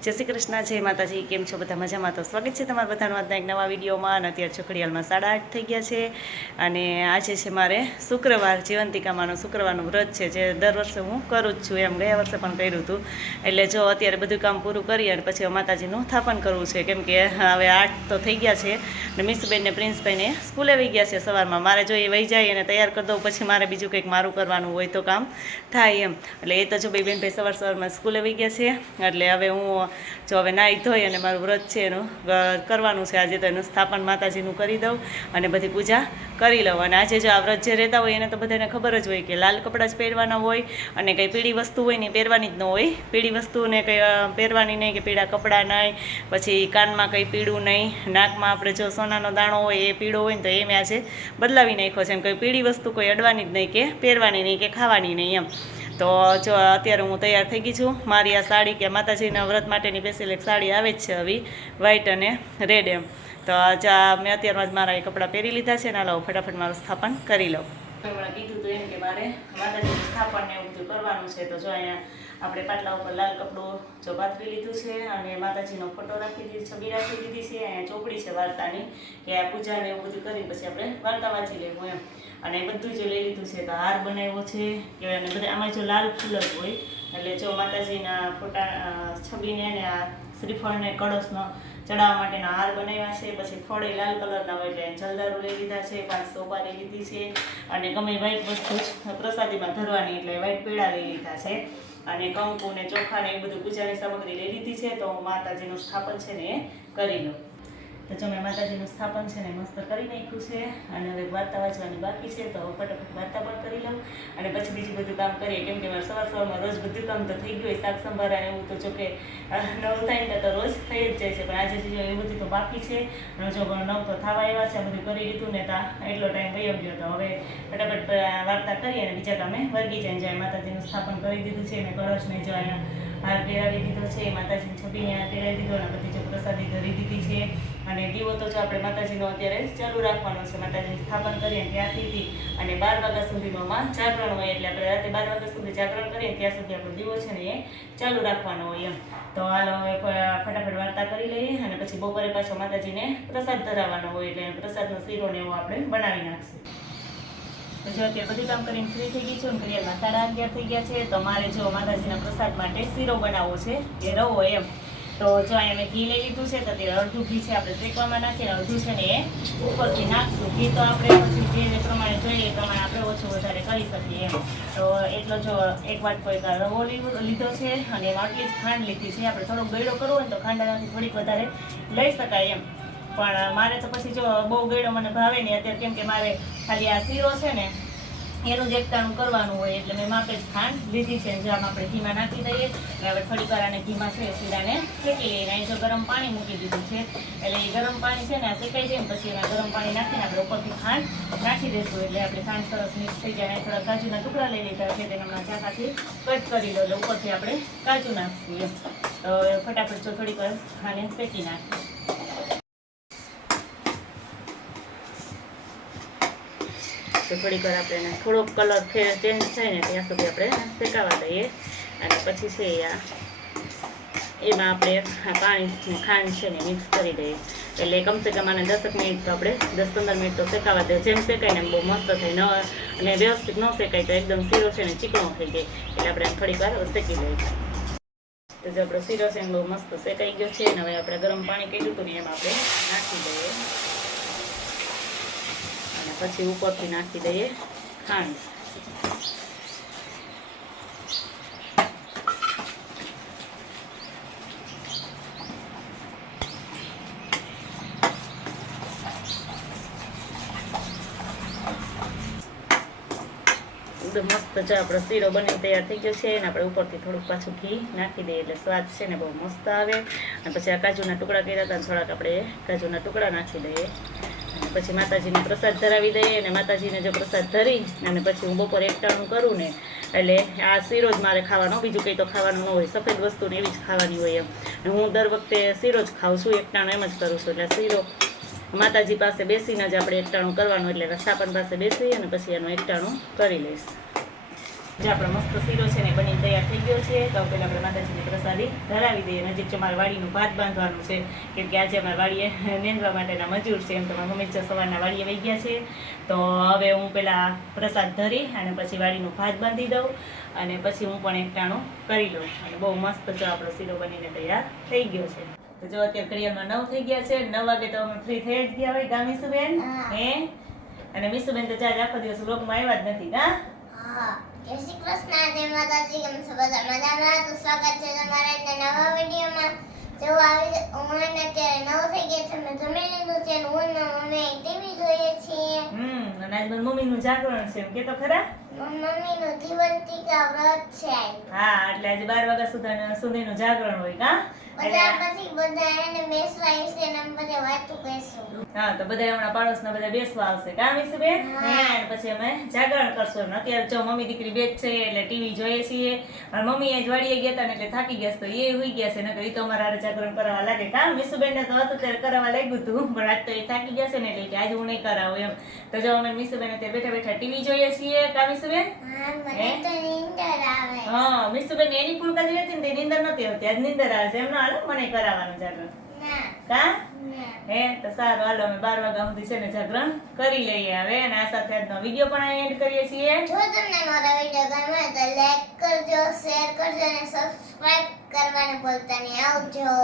જય શ્રી કૃષ્ણ, જય માતાજી, કેમ છો બધા મજામાં? તો સ્વાગત છે તમારા બધાનું આજના એક નવા વિડીયોમાં અને અત્યારે છોકરીયાલમાં સાડા આઠ થઈ ગયા છે અને આજે છે મારે શુક્રવાર, જીવંતિકામાનો શુક્રવારનું વ્રત છે જે દર વર્ષે હું કરું જ છું, એમ ગયા વર્ષે પણ કર્યું હતું. એટલે જો અત્યારે બધું કામ પૂરું કરી અને પછી માતાજીનું થાપન કરવું છે, કેમ કે હવે આઠ તો થઈ ગયા છે અને મિસબેન ને સ્કૂલે વહી ગયા છે સવારમાં. મારે જો એ વહી જાય અને તૈયાર કરી દઉં, પછી મારે બીજું કંઈક મારું કરવાનું હોય તો કામ થાય એમ. એટલે એ તો જો બે ભાઈ સવાર સવારમાં સ્કૂલે વહી ગયા છે, એટલે હવે હું જો હવે નાહી ધોઈ અને મારું વ્રત છે એનું કરવાનું છે આજે તો એનું સ્થાપન માતાજીનું કરી દઉં અને બધી પૂજા કરી લઉં. અને આજે જો આ વ્રત જે રહેતા હોય એને તો બધાને ખબર જ હોય કે લાલ કપડાં જ પહેરવાના હોય અને કંઈ પીળી વસ્તુ હોય ને પહેરવાની જ ન હોય. પીળી વસ્તુને કંઈ પહેરવાની નહીં કે પીળા કપડાં નહીં, પછી કાનમાં કંઈ પીળું નહીં. નાકમાં આપણે જો સોનાનો દાણો હોય એ પીળો હોય ને તો એ મેં આજે બદલાવી નાખ્યો છે. એમ કંઈ પીળી વસ્તુ કોઈ અડવાની જ નહીં કે પહેરવાની નહીં કે ખાવાની નહીં એમ. તો જો અત્યારે હું તૈયાર થઈ ગઈ છું. મારી આ સાડી કે માતાજીના વ્રત માટેની બેસેલી સાડી આવે જ છે હવે વ્હાઈટ અને રેડ એમ. તો જા મેં અત્યારમાં જ મારા એ કપડાં પહેરી લીધા છે ને લાવો ફટાફટ મારું સ્થાપન કરી લઉં. કીધું હતું એમ કે મારે માતાજીનું સ્થાપન એવું બધું કરવાનું છે. તો જો અહીંયા આપણે પાટલા ઉપર લાલ કપડું જો પાથરી લીધું છે અને માતાજીનો ફોટો રાખી દીધી, છબી રાખી દીધી છે, અહીંયા ચોપડી છે વાર્તાની કે આ પૂજા ને એવું બધું કરી પછી આપણે વાર્તા વાંચી લેવું એમ. અને એ બધું જો લઈ લીધું છે, તો હાર બનાવ્યો છે કે અને બધા આમાં જો લાલ ફૂલ જ હોય, એટલે જો માતાજીના ફોટા છબીને અને આ શ્રીફળને કળશનો ચડાવવા માટેના હાર બનાવ્યા છે, પછી ફળે લાલ કલરના હોય એટલે જલદારું લઈ લીધા છે, પાંચ સોપા લઈ લીધી છે, અને ગમે વ્હાઈટ વસ્તુ જ પ્રસાદીમાં ધરવાની એટલે વ્હાઈટ પીળા લઈ લીધા છે. અને કંકુ ને ચોખા ને એ બધું પૂજાની સામગ્રી લઈ લીધી છે, તો હું માતાજીનું સ્થાપન છે ને કરી લઉં. તો જો મેં માતાજીનું સ્થાપન છે ને મસ્ત કરી નાખ્યું છે અને હવે વાર્તા વાંચવાની બાકી છે, તો ફટાફટ વાર્તા પણ કરી લઉં. અને પછી બીજું બધું કામ કરીએ, કેમ કે મારે સવાર સવારમાં રોજ બધું કામ તો થઈ ગયું હોય, શાક સંભારા એવું તો જો કે નવ થાય ને તો રોજ થઈ જ જાય છે, પણ આજે જો એ બધું તો બાકી છે. અને જો નવ તો થવા આવ્યા છે બધું કરી લીધું ને તા એટલો ટાઈમ વયો ગયો, તો હવે ફટાફટ વાર્તા કરીએ અને બીજા કામે વર્ગી જાય જાય માતાજીનું સ્થાપન કરી દીધું છે અને નહીં જો અહીંયા હાર પહેરાવી દીધો છે છબીને હાર પહેરાવી દીધો અને બધી જો પ્રસાદી ધરી દીધી છે. અને દીવો તો જો આપણે માતાજીનો અત્યારે ચાલુ રાખવાનો છે. માતાજીને સ્થાપન કરીએ ત્યાંથી અને બાર વાગ્યા સુધીમાં જાગરણ હોય એટલે આપણે રાતે બાર વાગ્યા સુધી જાગરણ કરીએ ત્યાં સુધી આપણો દીવો છે ને એ ચાલુ રાખવાનો હોય એમ. તો હાલો ફટાફટ વાર્તા કરી લઈએ અને પછી બપોરે પાછો માતાજીને પ્રસાદ ધરાવવાનો હોય એટલે પ્રસાદનો શીરો ને એવો આપણે બનાવી નાખશું. જો અત્યારે બધું કામ કરીને ફ્રી થઈ ગઈ છું ને ઘડિયાળમાં સાડા અગિયાર થઈ ગયા છે, તો મારે જો માતાજીના પ્રસાદ માટે શીરો બનાવવો છે, એ રવો એમ. તો જો અહીંયા મેં ઘી લઈ લીધું છે, તો તે અડધું ઘી છે, આપણે શેકવામાં નાખીએ અને અડધું છે ને એ ઉપરથી નાખશું. ઘી તો આપણે પછી જે પ્રમાણે જોઈએ એ પ્રમાણે આપણે ઓછું વધારે કરી શકીએ એમ. તો એટલો જો એક વાટકો કોઈ રવો લીધો છે અને એમાં આટલી જ ખાંડ લીધી છે. આપણે થોડોક ગળ્યો કરવો હોય તો ખાંડ થોડીક વધારે લઈ શકાય એમ. પણ મારે તો પછી જો બહુ ગળ્યો મને ભાવે નહીં, અત્યારે કેમ કે મારે ખાલી આ શીરો છે ને, એનું જ એકતાણું કરવાનું હોય, એટલે મેં માપે જ ખાંડ લીધી છે. જો આમ આપણે ઘીમાં નાખી દઈએ અને હવે થોડી વાર આને ઘીમાં છે સીધાને શેકી લઈએ. અહીં જો ગરમ પાણી મૂકી દીધું છે. એટલે એ ગરમ પાણી છે ને, આ શેકાઈ જાય પછી એમાં ગરમ પાણી નાખીને આપણે ઉપરથી ખાંડ નાખી દઈશું એટલે આપણે ખાંડ સરસ મિક્સ થઈ જાય થોડા કાજુના ટુકડા લઈ લીધા છે, તેને હમણાં ચાકાથી કટ કરી લો, એટલે ઉપરથી આપણે કાજુ નાખીશું એમ તો ફટાફટ જો થોડીક વાર આને શેકી નાખીએ. તો થોડીક વાર આપણે એને થોડોક કલર ફેર ચેન્જ થાય ને ત્યાં સુધી આપણે શેકાવા દઈએ. અને પછી છે આ, એમાં આપણે આ પાણી ખાંડ છે ને મિક્સ કરી દઈએ. એટલે કમસે કમ આને દસક મિનિટ તો આપણે દસ પંદર મિનિટ તો શેકાવા દઈએ. જેમ શેકાય ને બહુ મસ્ત થાય. ન, અને વ્યવસ્થિત ન શેકાય તો એકદમ શીરો છે ને ચીકણો થઈ જાય. એટલે આપણે થોડીક વાર શેકી લઈએ. તો જે આપણો શીરો છે બહુ મસ્ત શેકાઈ ગયો છે અને હવે આપણે ગરમ પાણી કર્યું હતું ને એમાં આપણે નાખી દઈએ. પછી ઉપરથી નાખી દઈએ ખાંડ. મસ્ત છે આપણો શીરો બની તૈયાર થઈ ગયો છે અને આપણે ઉપરથી થોડુંક પાછું ઘી નાખી દઈએ એટલે સ્વાદ છે ને બહુ મસ્ત આવે. અને પછી આ કાજુના ટુકડા કર્યા હતા થોડાક આપણે કાજુના ટુકડા નાખી દઈએ. પછી માતાજીને પ્રસાદ ધરાવી દઈએ અને માતાજીને જો પ્રસાદ ધરી અને પછી હું બપોરે એકટાણું કરું ને, એટલે આ શીરો જ મારે ખાવાનો, બીજું કંઈ તો ખાવાનું ન હોય, સફેદ વસ્તુને એવી જ ખાવાની હોય એમ. હું દર વખતે શીરો જ ખાઉં છું, એકટાણું એમ જ કરું છું. એટલે શીરો માતાજી પાસે બેસીને જ આપણે એકટાણું કરવાનું, એટલે રસ્તાપન પાસે બેસી અને પછી એનું એકટાણું કરી લઈશ. જે આપણો મસ્ત શીરો છે ને બની તૈયાર થઈ ગયો છે. તો પહેલાં આપણે માતાજીની પ્રસાદી ધરાવી દઈએ નજીક છે મારે વાડીનું ભાત બાંધવાનું છે. કેમ કે આજે અમારે વાડીએ નેંદવા માટેના મજૂર છે એમ તો મારા મમ્મી સવારના વાડીએ વહી ગયા છે. તો હવે હું પેલા પ્રસાદ ધરી અને પછી વાડીનું ભાત બાંધી દઉં અને પછી હું પણ એક ટાણું કરી લઉં. અને બહુ મસ્ત જો આપણો શીરો બનીને તૈયાર થઈ ગયો છે. તો જો અત્યારે ઘડિયાળમાં નવ થઈ ગયા છે. નવ વાગે તો અમે ફ્રી થઈ જ ગયા હોય ગા મીસુબેન? હા. અને મીસુબેન તો ચાર આખો દિવસ લોકમાં આવ્યા જ નથી ના હા? જય શ્રી કૃષ્ણ. જય માતાજી. કેમ છો? બધા મજામાં? તો સ્વાગત છે તમારા નવા વિડીયોમાં. જો આવી અને અત્યારે નવ થઈ ગયા છે મેં જમી લીધું છે અને હું ને મમ્મી ટીવી જોઈએ છીએ. હમ, અને મમ્મીનું જાગરણ છે કે તો ખરા? મમ્મીનું જીવંતિકા વ્રત છે. હા એટલે આજે 12 વાગ્યા સુધી સુધીનું જાગરણ હોય કા? બધા પછી બધા એને બેસવા આવશે ને અમે બધા વાતો કહીશું હા તો બધા હમણાં પાડોશના બધા બેસવા આવશે કા મીસુબેન? હા. પછી અમે જાગરણ કરશું. ને અત્યારે જો મમ્મી દીકરી બેજ છે એટલે ટીવી જોઈએ છીએ. અને મમ્મી આજ વાડીએ ગયા હતા એટલે થાકી ગયા તો એ હોઈ ગયા છે નકર એ તો અમારા જાગરણ કરાવવા લાગે. કા મીસુબેન ને તો હતું ત્યારે કરાવવા લાગ્યું હતું પણ આજ તો એ થાકી ગયા છે ને એટલે કે આજે હું નહીં કરાવું એમ. તો જો અમે મીસુબેન અત્યારે બેઠા બેઠા ટીવી જોઈએ છીએ કા મીસુબેન હા મીસુબેન એની ફૂલ કાઢી હતી ને તે નીંદર નથી આવતી. આજ નીંદર આવે છે. એમ ના હાલો? મને કરાવવાનું જાગરણ ના. કા? હે તો સારું. હાલો અમે બાર વાગ્યા સુધી છે ને જાગરણ કરી લઈએ હવે. અને આ સાથે આજનો વીડિયો પણ અહીં એન્ડ કરીએ છીએ. જો તમને મારો વીડિયો ગમે તો લાઈક કરજો શેર કરજો અને સબસ્ક્રાઇબ કરવાનું ભૂલતા નહીં. આવજો.